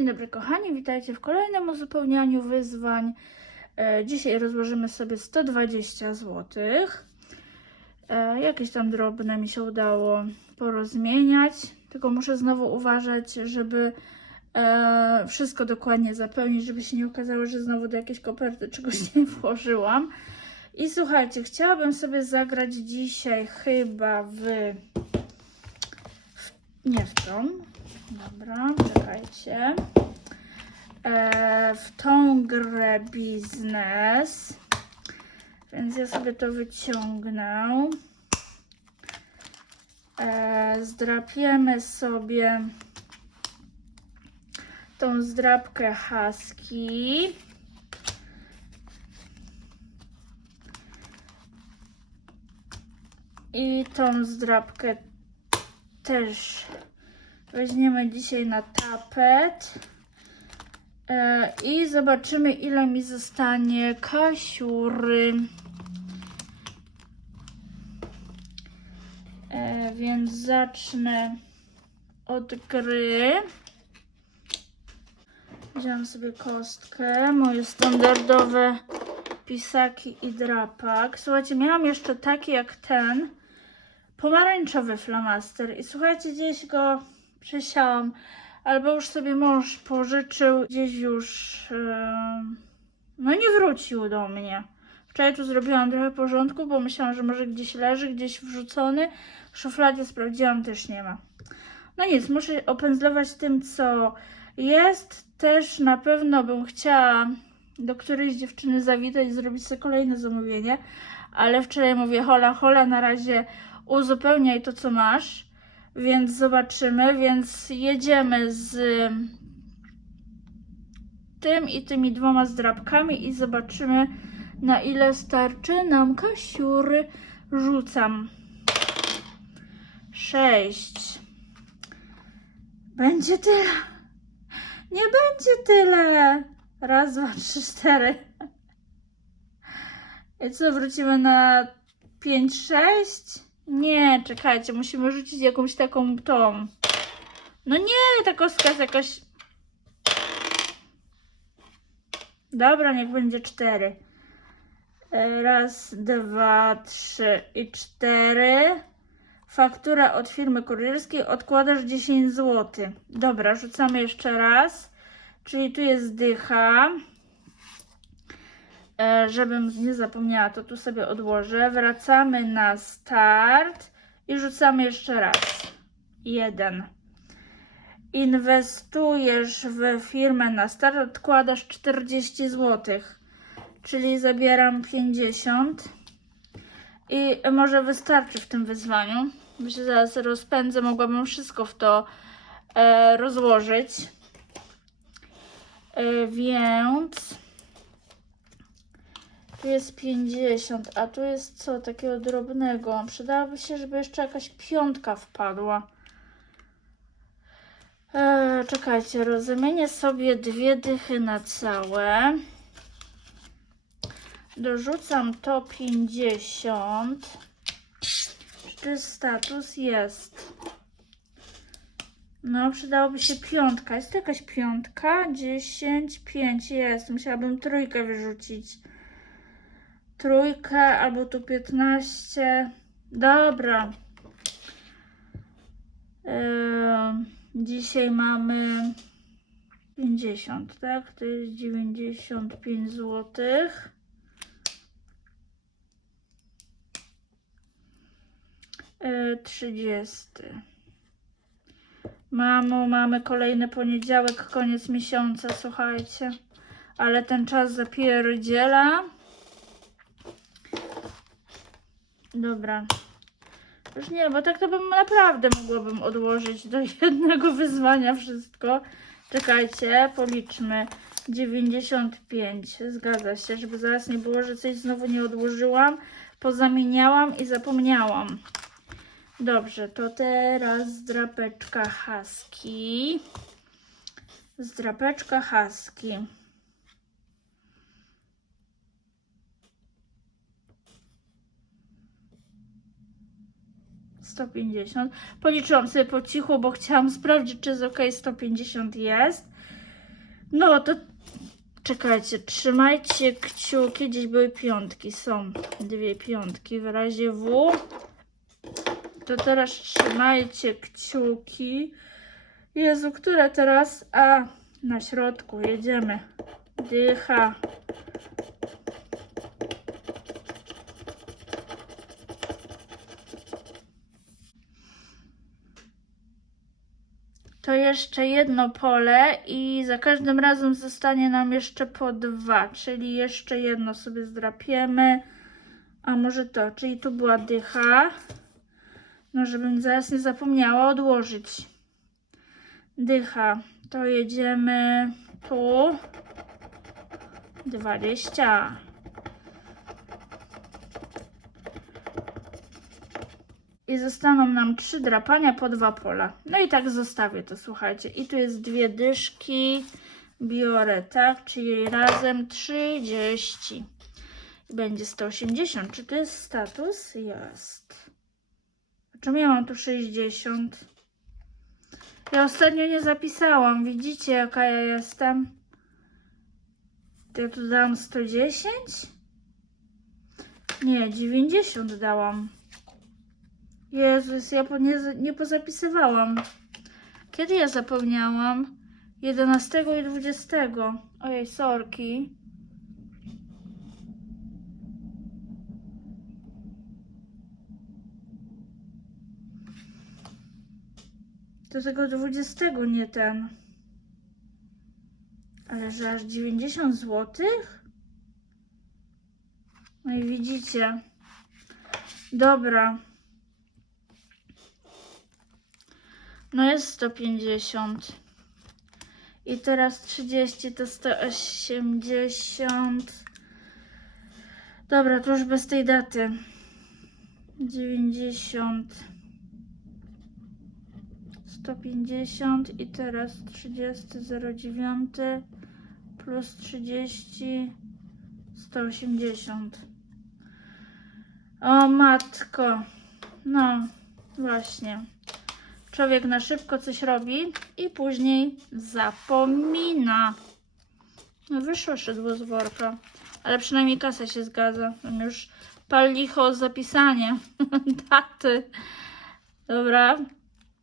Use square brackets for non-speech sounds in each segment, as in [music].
Dzień dobry kochani, witajcie w kolejnym uzupełnianiu wyzwań. E, dzisiaj rozłożymy sobie 120 zł. E, jakieś tam drobne mi się udało porozmieniać, tylko muszę znowu uważać, żeby e, wszystko dokładnie zapełnić, żeby się nie okazało, że znowu do jakiejś koperty czegoś [laughs] nie włożyłam. I słuchajcie, chciałabym sobie zagrać dzisiaj chyba w, w nie w tą, Dobra, czekajcie. E, w tą grę biznes. Więc ja sobie to wyciągnę. E, zdrapiemy sobie tą zdrapkę Husky. I tą zdrapkę też weźmiemy dzisiaj na tapet e, i zobaczymy ile mi zostanie kasiury. E, więc zacznę od gry. Wziąłem sobie kostkę, moje standardowe pisaki i drapak. Słuchajcie, miałam jeszcze taki jak ten, pomarańczowy flamaster i słuchajcie, gdzieś go przesiałam, albo już sobie mąż pożyczył, gdzieś już no nie wrócił do mnie. Wczoraj tu zrobiłam trochę porządku, bo myślałam, że może gdzieś leży, gdzieś wrzucony. W szufladzie sprawdziłam, też nie ma. No nic, muszę opędzlować tym, co jest. Też na pewno bym chciała do którejś dziewczyny zawitać i zrobić sobie kolejne zamówienie, ale wczoraj mówię, hola, hola, na razie uzupełniaj to, co masz, więc zobaczymy, więc jedziemy z tym i tymi dwoma zdrabkami i zobaczymy, na ile starczy nam kasiury. Rzucam. Sześć. Będzie tyle. Nie będzie tyle. Raz, dwa, trzy, cztery. I co, wrócimy na pięć, sześć? Nie, czekajcie, musimy rzucić jakąś taką tą. No nie, ta kostka jest jakaś... Dobra, niech będzie cztery. E, Raz, dwa, trzy i cztery. Faktura od firmy kurierskiej odkładasz 10 zł. Dobra, rzucamy jeszcze raz. Czyli tu jest dycha. E, żebym nie zapomniała, to tu sobie odłożę. Wracamy na start i rzucamy jeszcze raz. Jeden. Inwestujesz w firmę na start, odkładasz 40 zł. Czyli zabieram 50. I może wystarczy w tym wyzwaniu. Bo się zaraz rozpędzę, mogłabym wszystko w to e, rozłożyć. E, więc tu jest 50, a tu jest co takiego drobnego? Przydałoby się, żeby jeszcze jakaś piątka wpadła. E, czekajcie, rozumienie sobie dwie dychy na całe. Dorzucam to 50. Czy status jest? No, przydałoby się piątka. Jest to jakaś piątka? 10, 5 jest. Musiałabym trójkę wyrzucić. Trójkę albo tu 15. Dobra. Dzisiaj mamy 50, tak? To jest 95 złotych. E, 30. Mamo, mamy kolejny poniedziałek, koniec miesiąca, słuchajcie. Ale ten czas zapierdziela. Dobra. Już nie, bo tak to bym naprawdę mogłabym odłożyć do [laughs] jednego wyzwania wszystko. Czekajcie, policzmy. 95. Zgadza się, żeby zaraz nie było, że coś znowu nie odłożyłam, pozamieniałam i zapomniałam. Dobrze, to teraz drapeczka haski. zdrapeczka haski. 150. Policzyłam sobie po cichu, bo chciałam sprawdzić, czy z ok 150 jest. No to czekajcie, trzymajcie kciuki. Gdzieś były piątki, są dwie piątki w razie W. To teraz trzymajcie kciuki. Jezu, które teraz? A, na środku, jedziemy. Dycha, To jeszcze jedno pole i za każdym razem zostanie nam jeszcze po dwa, czyli jeszcze jedno sobie zdrapiemy. A może to, czyli tu była dycha. No, żebym zaraz nie zapomniała odłożyć. Dycha. To jedziemy tu. 20. I zostaną nam trzy drapania po dwa pola. No i tak zostawię to, słuchajcie. I tu jest dwie dyszki. Biorę tak, czyli razem 30. I będzie 180. Czy to jest status? Jest. Czemu ja mam tu 60? Ja ostatnio nie zapisałam. Widzicie, jaka ja jestem? To ja tu dałam 110? Nie, 90 dałam. Jezus, ja nie, nie pozapisywałam. Kiedy ja zapomniałam? 11 i 20. Ojej, sorki. Do tego 20 nie ten. Ale że aż 90 zł? No i widzicie. Dobra. No jest 150. I teraz 30 to 180. Dobra, to już bez tej daty. 90. 150 i teraz 30,09 plus 30 180. O matko. No, właśnie. Człowiek na szybko coś robi i później zapomina. No wyszło szydło z worka, ale przynajmniej kasa się zgadza. Mam już pal licho zapisanie [laughs] daty. Dobra,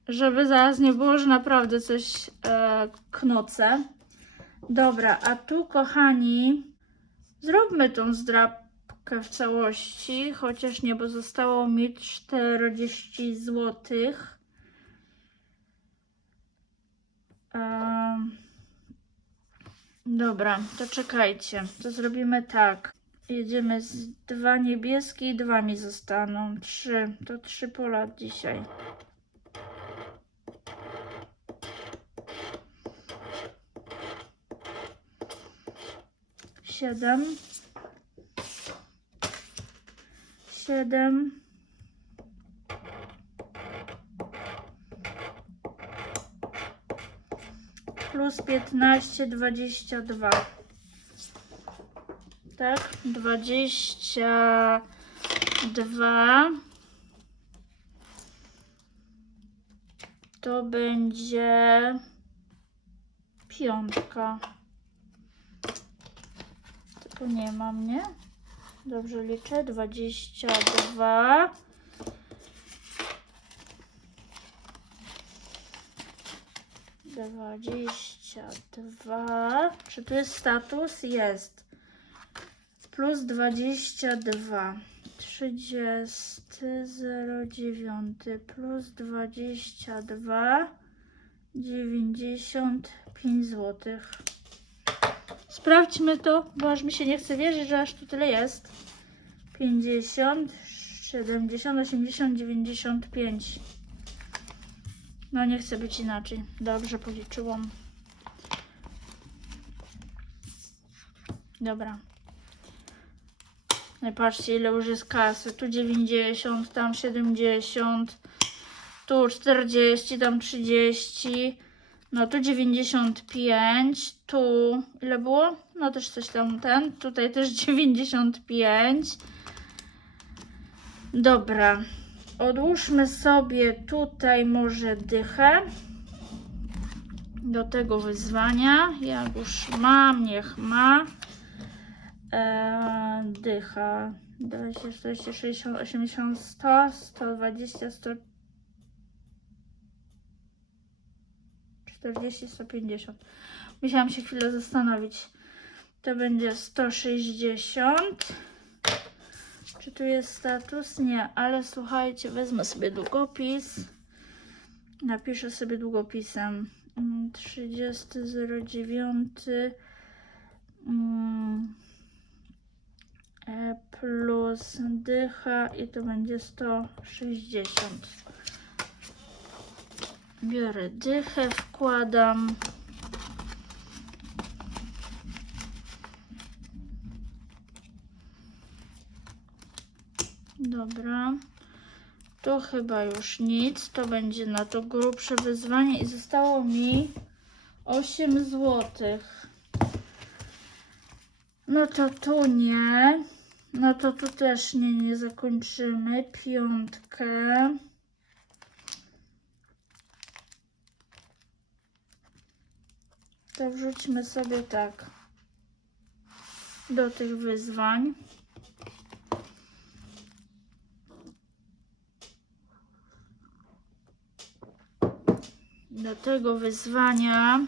żeby zaraz nie było, że naprawdę coś e, knocę. Dobra, a tu kochani, zróbmy tą zdrabkę w całości, chociaż nie, bo zostało mi 40 złotych. Dobra, to czekajcie. To zrobimy tak. Jedziemy z dwa niebieskie i dwa mi zostaną. Trzy. To trzy pola dzisiaj. Siedem. Siedem. Plus 15, 22. Tak, 22. To będzie piątka. Tylko nie mam, nie? Dobrze liczę. 22. Dwadzieścia dwa. Czy tu jest status? Jest. Plus dwadzieścia dwa. Trzydziesty zero dziewiąty plus dwadzieścia dwa. Dziewięćdziesiąt pięć złotych. Sprawdźmy to, bo aż mi się nie chce wierzyć, że aż tu tyle jest. 50, 70, 80, 95. No nie chcę być inaczej. Dobrze policzyłam. Dobra. No patrzcie ile już jest kasy. Tu 90, tam 70, tu 40, tam 30. No tu 95, tu ile było? No też coś tam ten. Tutaj też 95. Dobra. Odłóżmy sobie tutaj może dychę. do tego wyzwania. Jak już mam, niech ma. Eee, dycha. 20, 40, 60, 80, 100, 120, 100. 40, 150. Musiałam się chwilę zastanowić. To będzie 160. Czy tu jest status? Nie, ale słuchajcie, wezmę sobie długopis. Napiszę sobie długopisem. Mm, 30.09 mm, e, plus dycha i to będzie 160. Biorę dychę, wkładam. Dobra. Tu chyba już nic. To będzie na to grubsze wyzwanie i zostało mi 8 złotych. No to tu nie. No to tu też nie, nie zakończymy. Piątkę. To wrzućmy sobie tak do tych wyzwań. Do tego wyzwania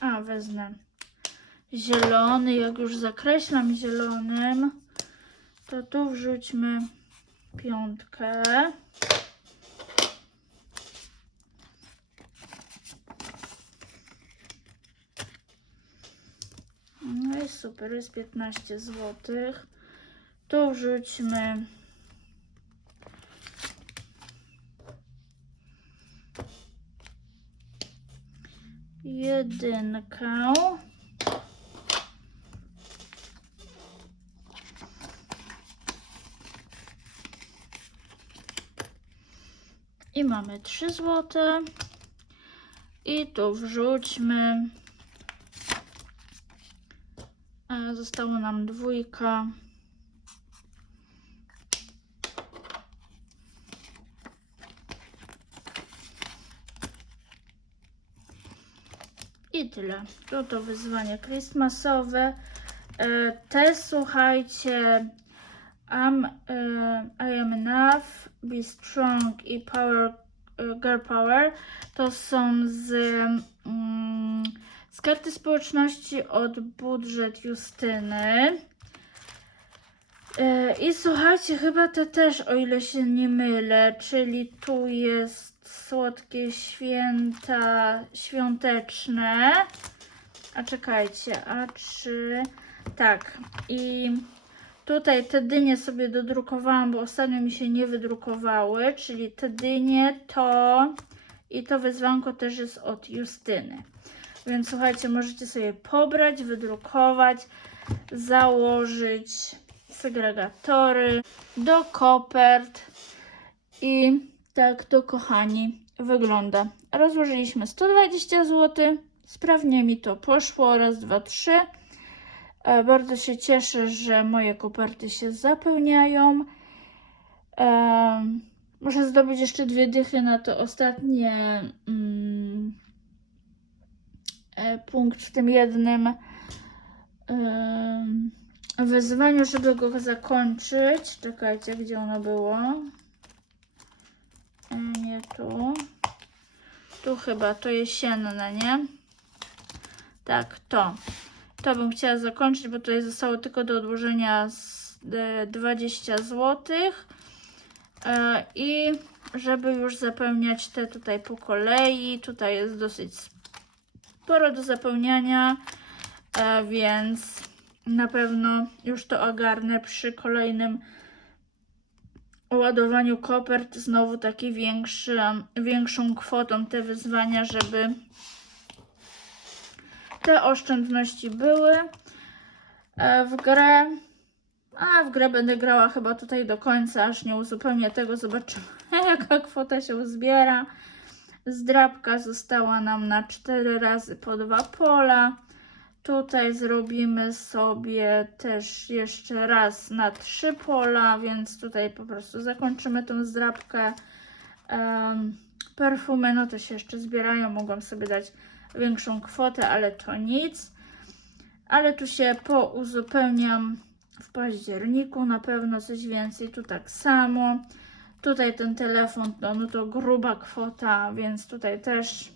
A, wezmę zielony. Jak już zakreślam zielonym, to tu wrzućmy piątkę. No i super, jest 15 zł. Tu wrzućmy jedynkę. I mamy 3 złote. I tu wrzućmy. Zostało nam dwójka. I tyle. To to wyzwanie Christmasowe. E, Te słuchajcie. I'm, e, I am enough, be strong i power, e, girl power. To są z, mm, z karty społeczności od budżet Justyny. E, I słuchajcie, chyba te też, o ile się nie mylę, czyli tu jest słodkie święta świąteczne. A czekajcie, a czy tak i tutaj te dynie sobie dodrukowałam, bo ostatnio mi się nie wydrukowały, czyli te dynie to i to wyzwanko też jest od Justyny. Więc słuchajcie, możecie sobie pobrać, wydrukować, założyć segregatory do kopert i tak to kochani wygląda. Rozłożyliśmy 120 zł. Sprawnie mi to poszło. Raz, dwa, trzy. E, Bardzo się cieszę, że moje koperty się zapełniają. E, muszę zdobyć jeszcze dwie dychy na to ostatnie mm, punkt w tym jednym em, wyzwaniu, żeby go zakończyć. Czekajcie, gdzie ono było. E, Nie tu. Tu chyba, to jesienne, nie? Tak, to. To bym chciała zakończyć, bo tutaj zostało tylko do odłożenia z, e, 20 zł. E, I żeby już zapełniać te tutaj po kolei, tutaj jest dosyć sporo do zapełniania, e, więc na pewno już to ogarnę przy kolejnym ładowaniu kopert. Znowu taki większy, większą kwotą te wyzwania, żeby te oszczędności były e, w grę. A w grę będę grała chyba tutaj do końca, aż nie uzupełnię tego. Zobaczymy, [laughs] jaka kwota się uzbiera. Zdrabka została nam na 4 razy po dwa pola. Tutaj zrobimy sobie też jeszcze raz na trzy pola, więc tutaj po prostu zakończymy tą zdrabkę. Um, perfumy, no to się jeszcze zbierają, mogłam sobie dać większą kwotę, ale to nic. Ale tu się pouzupełniam w październiku, na pewno coś więcej, tu tak samo. Tutaj ten telefon, no, no to gruba kwota, więc tutaj też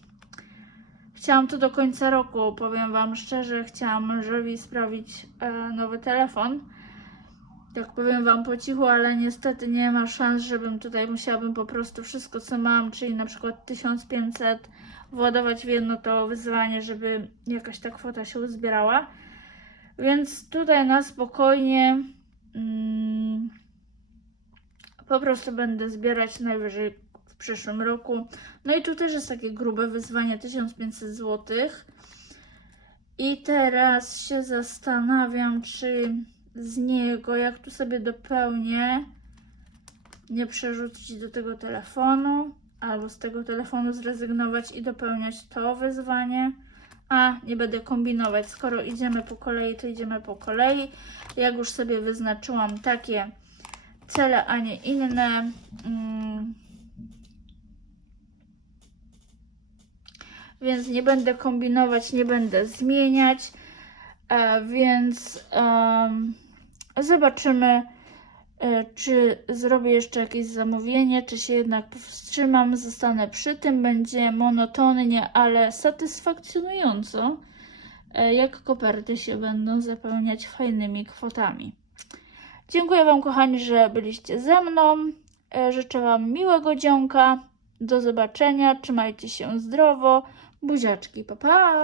chciałam to do końca roku, powiem Wam szczerze, chciałam mężowi sprawić e, nowy telefon. Tak powiem Wam po cichu, ale niestety nie ma szans, żebym tutaj musiałabym po prostu wszystko co mam, czyli na przykład 1500 władować w jedno to wyzwanie, żeby jakaś ta kwota się uzbierała. Więc tutaj na spokojnie mm, po prostu będę zbierać najwyżej w przyszłym roku. No i tu też jest takie grube wyzwanie 1500 zł. I teraz się zastanawiam, czy z niego, jak tu sobie dopełnię, nie przerzucić do tego telefonu, albo z tego telefonu zrezygnować i dopełniać to wyzwanie. A, nie będę kombinować. Skoro idziemy po kolei, to idziemy po kolei. Jak już sobie wyznaczyłam takie cele, a nie inne. Mm. Więc nie będę kombinować, nie będę zmieniać. E, więc zobaczymy, e, czy zrobię jeszcze jakieś zamówienie, czy się jednak powstrzymam, zostanę przy tym. Będzie monotonnie, ale satysfakcjonująco, e, jak koperty się będą zapełniać fajnymi kwotami. Dziękuję Wam, kochani, że byliście ze mną. E, Życzę Wam miłego dzionka. Do zobaczenia. Trzymajcie się zdrowo. Buziaczki, pa pa!